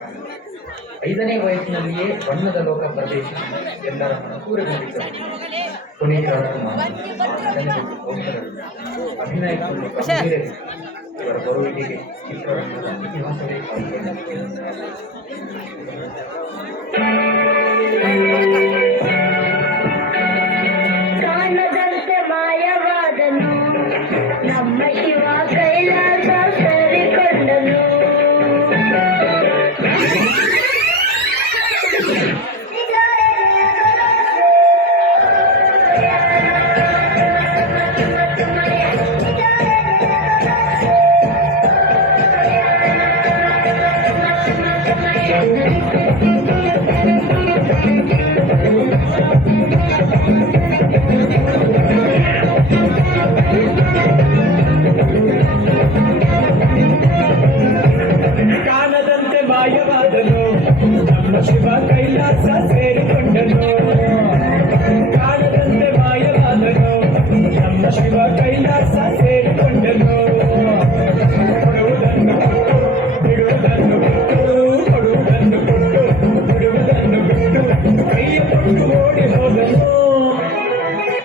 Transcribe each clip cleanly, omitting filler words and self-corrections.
5ನೇ ವಯಸ್ಸಿನಲ್ಲಿಯೇ ಬಣ್ಣದ ಲೋಕ ಪ್ರದೇಶ ಎಲ್ಲರ ಮನಸೂರೆಗೊಂಡಿದ್ದರು. ಪುನೀತ್ ರಾಜ್ಕುಮಾರ್ ಅಭಿನಯಿಸುವ ಇವರ ಬರುವಿಕೆಗೆ ಚಿತ್ರರಂಗದ ಇತಿಹಾಸವೇ ಕಾದುಕೊಂಡಿದೆ. ಕಾಣದಂತೆ ಮಾಯವಾದನು ನಮ್ಮ ಶಿವ ಕೈಲಾಸ ಸರಿಕೊಂಡನು. ಕಾಣದಂತೆ ಮಾಯವಾದನು ನಮ್ಮ ಶಿವ ಕೈಲಾಸ ಸೇರಿಕೊಂಡನು. ಕಾಣದಂತೆ ಮಾಯವಾದನು ನಮ್ಮ ಶಿವ ಕೈಲಾಸ ಸೇರಿಕೊಂಡನು. ಕೊಡುವುದನ್ನು ಕೊಟ್ಟು ಬಿಡುವುದನ್ನು ಬಿಟ್ಟು, ಕೊಡುವುದನ್ನು ಕೊಟ್ಟು ಬಿಡುವುದನ್ನು ಬಿಟ್ಟು ಕೈಯ ಕೊಟ್ಟು ಓಡಿ ಹೋದನು.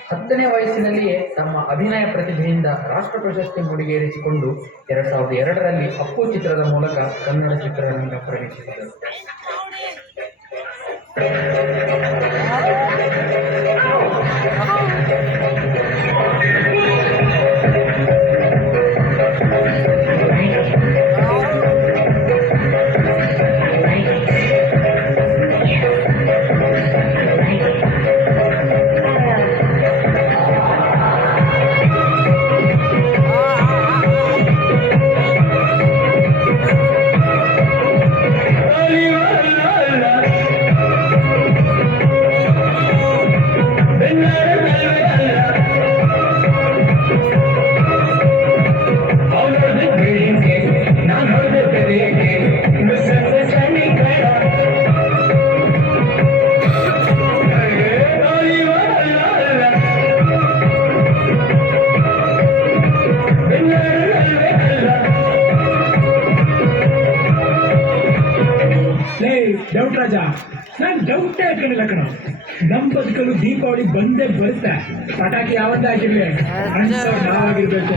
10ನೇ ವಯಸ್ಸಿನಲ್ಲಿಯೇ ತಮ್ಮ ಅಭಿನಯ ಪ್ರತಿಭೆಯಿಂದ ರಾಷ್ಟ್ರ ಪ್ರಶಸ್ತಿ ಮುಡಿಗೇರಿಸಿಕೊಂಡು 2002ರಲ್ಲಿ ಅಪ್ಪು ಚಿತ್ರದ ಮೂಲಕ ಕನ್ನಡ ಚಿತ್ರರಂಗ ಪ್ರವೇಶಿಸಿದರು. ಡೌಟ್ ರಾಜ, ನಾನು ಡೌಟೇ ಹಾಕೊಂಡಿಲ್ಲ ಕಣ. ನಮ್ಮ ಬದುಕಲು ದೀಪಾವಳಿ ಬಂದೇ ಬರುತ್ತೆ. ಪಟಾಕಿ ಯಾವಂದ ಆಗಿರ್ಲಿ ಅಂತ ನಾವಾಗಿರ್ಬೇಕು.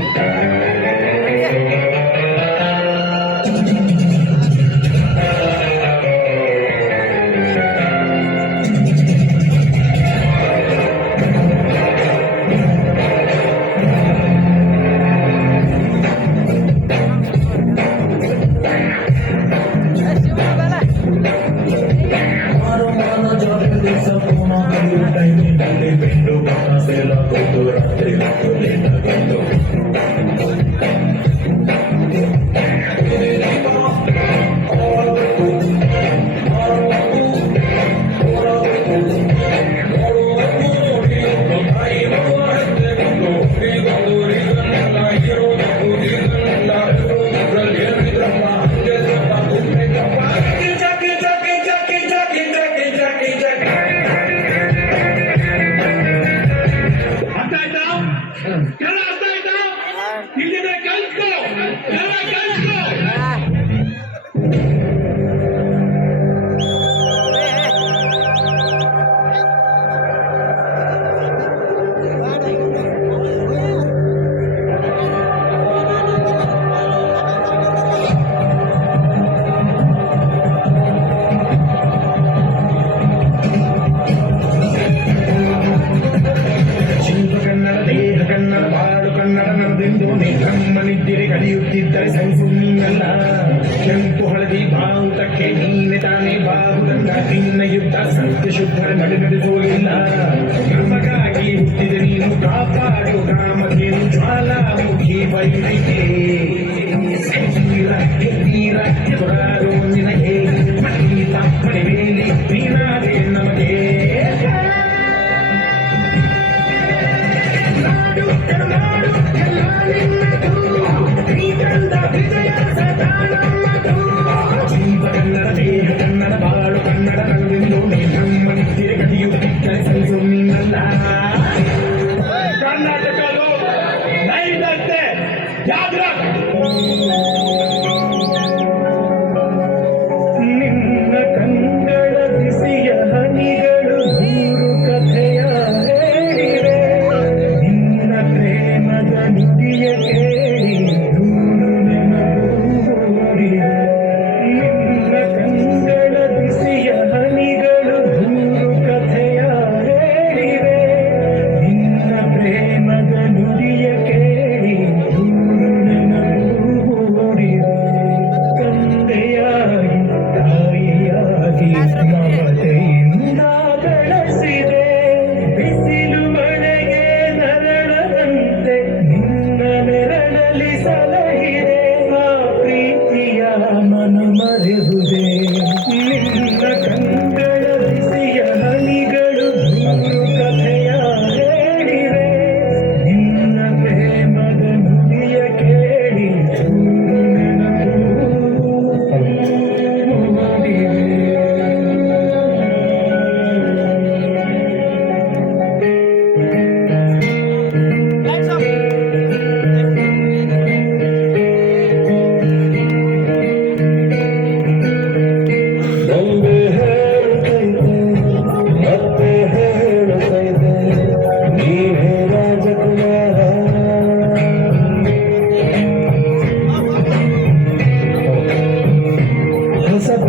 ನಿದ್ದಿರೆ ಕಲಿಯುತ್ತಿದ್ದರೆ ಸೈಸು ನೀನಲ್ಲ. ಕೆಂಪು ಹಳದಿ ಬಾವುಟಕ್ಕೆ ನೀನೆ ತಾನೇ ಬಾಹುದಂಡ. ನಿನ್ನ ಯುದ್ಧ ಸತ್ಯ ಶುದ್ಧರ ನಡೆಸುವುದಿಲ್ಲ. ನಮಗಾಗಿ ಹುಟ್ಟಿದ ನೀನು ಕಾಪಾಡು ಕಾಮಧೇನು ಜ್ವಾಲಾಮುಖಿ ವೈರಿಕೆ. ತೊಡಾರು ನಿನಗೆ ಮಟ್ಟಿ ತಪ್ಪನೆ ಮೇಲೆ ನೀನಾದೆ ನಮಗೆ. ಜೀವ ಕನ್ನಡ, ದೇಹ ಕನ್ನಡ, ಬಾಳು ಕನ್ನಡ, ಕಣ್ಣೆಂದು ನಮ್ಮ ನಿತ್ಯ ಗಡಿಯುತ್ತಿದ್ದರೆ ಸರಿಸು.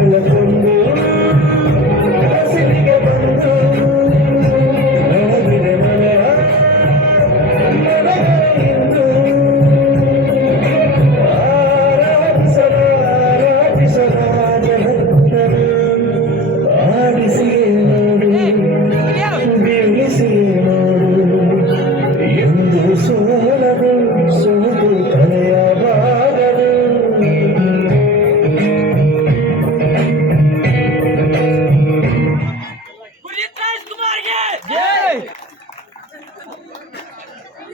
ಬೆಳಕೊಂದು ಹಸಿರಿಗೆ ಬಂದು ನೋವಿನ ಮನೆಯ ಮನಗಳಿಂದು ಆರಾಧಿಸದ ಜಗತ್ತನು ಆಡಿಸಿಯೇ ನೋಡು ಬೀಳಿಸಿಯೇ ನೋಡು ಎಂದು ಸೋಲದು ಸೋತು ತಲೆಯಬಾರದು ಪುನೀತ್ ರಾಜ್ಕುಮಾರ್ಗೆ